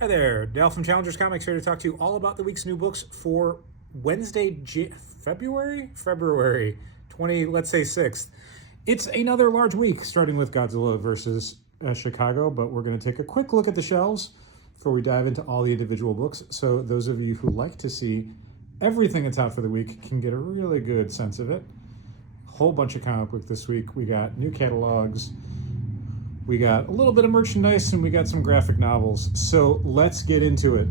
Hi there, Dale from Challengers Comics here to talk to you all about the week's new books for Wednesday, February 20, let's say 6th. It's another large week, starting with Godzilla versus Chicago, but we're going to take a quick look at the shelves before we dive into all the individual books. So those of you who like to see everything that's out for the week can get a really good sense of it. Whole bunch of comic book this week. We got new catalogs. We got a little bit of merchandise, and we got some graphic novels. So let's get into it.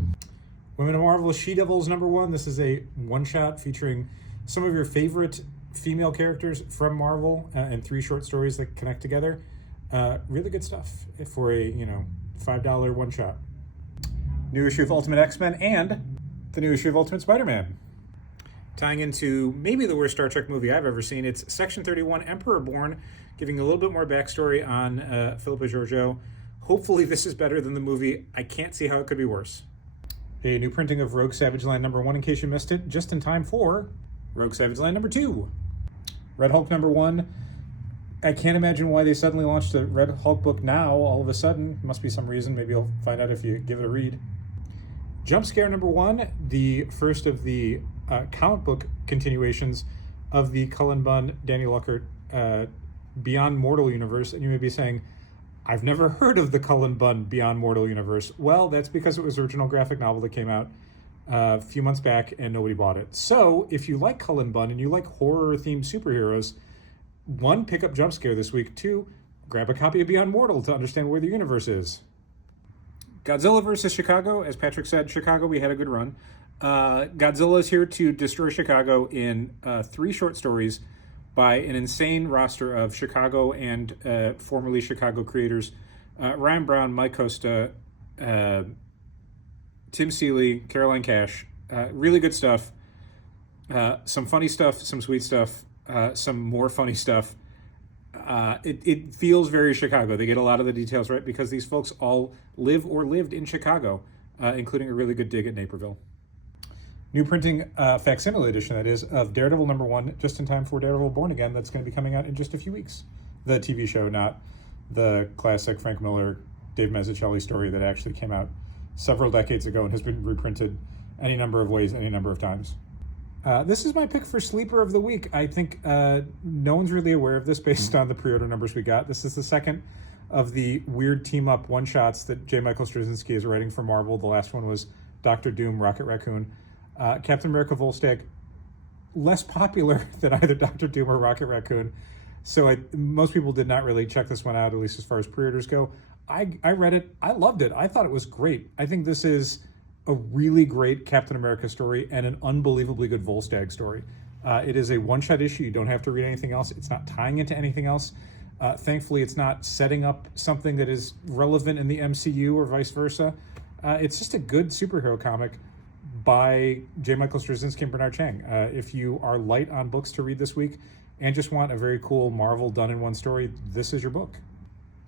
Women of Marvel She-Devils #1. This is a one-shot featuring some of your favorite female characters from Marvel and 3 short stories that connect together. Really good stuff for a $5 one-shot. New issue of Ultimate X-Men and the new issue of Ultimate Spider-Man. Tying into maybe the worst Star Trek movie I've ever seen, it's Section 31, Emperor Born, giving a little bit more backstory on Philippa Georgiou. Hopefully this is better than the movie. I can't see how it could be worse. A new printing of Rogue Savage Land #1, in case you missed it, just in time for Rogue Savage Land #2. Red Hulk #1. I can't imagine why they suddenly launched a Red Hulk book now, all of a sudden. Must be some reason. Maybe you'll find out if you give it a read. Jump Scare #1, the first of the comic book continuations of the Cullen Bunn, Danny Luckert Beyond Mortal universe. And you may be saying, I've never heard of the Cullen Bunn Beyond Mortal universe. Well, that's because it was an original graphic novel that came out a few months back and nobody bought it. So if you like Cullen Bunn and you like horror-themed superheroes, 1, pick up Jump Scare this week. 2, grab a copy of Beyond Mortal to understand where the universe is. Godzilla versus Chicago. As Patrick said, Chicago, we had a good run. Godzilla is here to destroy Chicago in 3 short stories by an insane roster of Chicago and formerly Chicago creators. Ryan Brown, Mike Costa, Tim Seeley, Caroline Cash. Really good stuff. Some funny stuff, some sweet stuff, some more funny stuff. It feels very Chicago. They get a lot of the details right because these folks all live or lived in Chicago, including a really good dig at Naperville. New printing, facsimile edition, that is, of Daredevil #1, just in time for Daredevil Born Again. That's going to be coming out in just a few weeks. The TV show, not the classic Frank Miller, Dave Mazzucchelli story that actually came out several decades ago and has been reprinted any number of ways, any number of times. This is my pick for Sleeper of the Week. I think no one's really aware of this based on the pre-order numbers we got. This is the second of the weird team-up one-shots that J. Michael Straczynski is writing for Marvel. The last one was Doctor Doom, Rocket Raccoon. Captain America Volstagg, less popular than either Doctor Doom or Rocket Raccoon. So most people did not really check this one out, at least as far as pre-orders go. I read it. I loved it. I thought it was great. I think this is a really great Captain America story and an unbelievably good Volstagg story. It is a one-shot issue. You don't have to read anything else. It's not tying into anything else. Thankfully, it's not setting up something that is relevant in the MCU or vice versa. It's just a good superhero comic by J. Michael Straczynski and Bernard Chang. If you are light on books to read this week and just want a very cool Marvel done in one story, this is your book.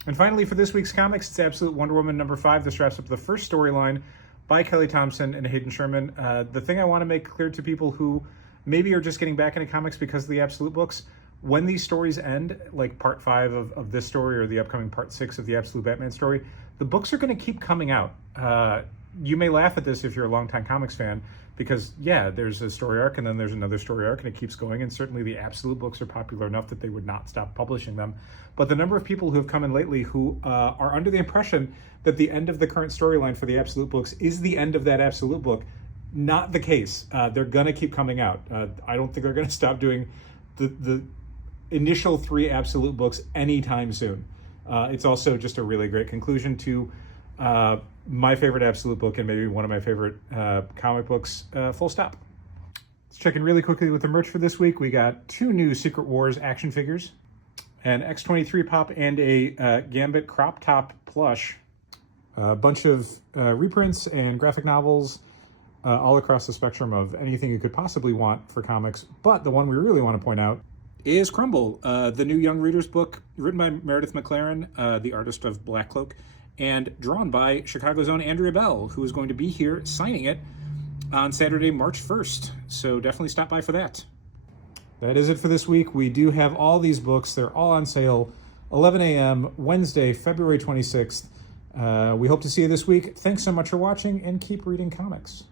And finally, for this week's comics, it's Absolute Wonder Woman #5. This wraps up the first storyline by Kelly Thompson and Hayden Sherman. The thing I want to make clear to people who maybe are just getting back into comics because of the Absolute books, when these stories end, like part 5 of this story or the upcoming part 6 of the Absolute Batman story, the books are going to keep coming out. You may laugh at this if you're a longtime comics fan, because there's a story arc and then there's another story arc and it keeps going, and certainly the Absolute books are popular enough that they would not stop publishing them. But the number of people who have come in lately who are under the impression that the end of the current storyline for the Absolute books is the end of that Absolute book, not the case. They're going to keep coming out. I don't think they're going to stop doing the initial 3 Absolute books anytime soon. It's also just a really great conclusion to my favorite Absolute book and maybe one of my favorite comic books, full stop. Let's check in really quickly with the merch for this week. We got 2 new Secret Wars action figures, an X-23 pop, and a Gambit crop top plush. A bunch of reprints and graphic novels all across the spectrum of anything you could possibly want for comics. But the one we really want to point out is Crumble, the new Young Readers book written by Meredith McLaren, the artist of Black Cloak, and drawn by Chicago's own Andrea Bell, who is going to be here signing it on Saturday, March 1st. So definitely stop by for that. That is it for this week. We do have all these books. They're all on sale 11 a.m. Wednesday, February 26th. We hope to see you this week. Thanks so much for watching, and keep reading comics.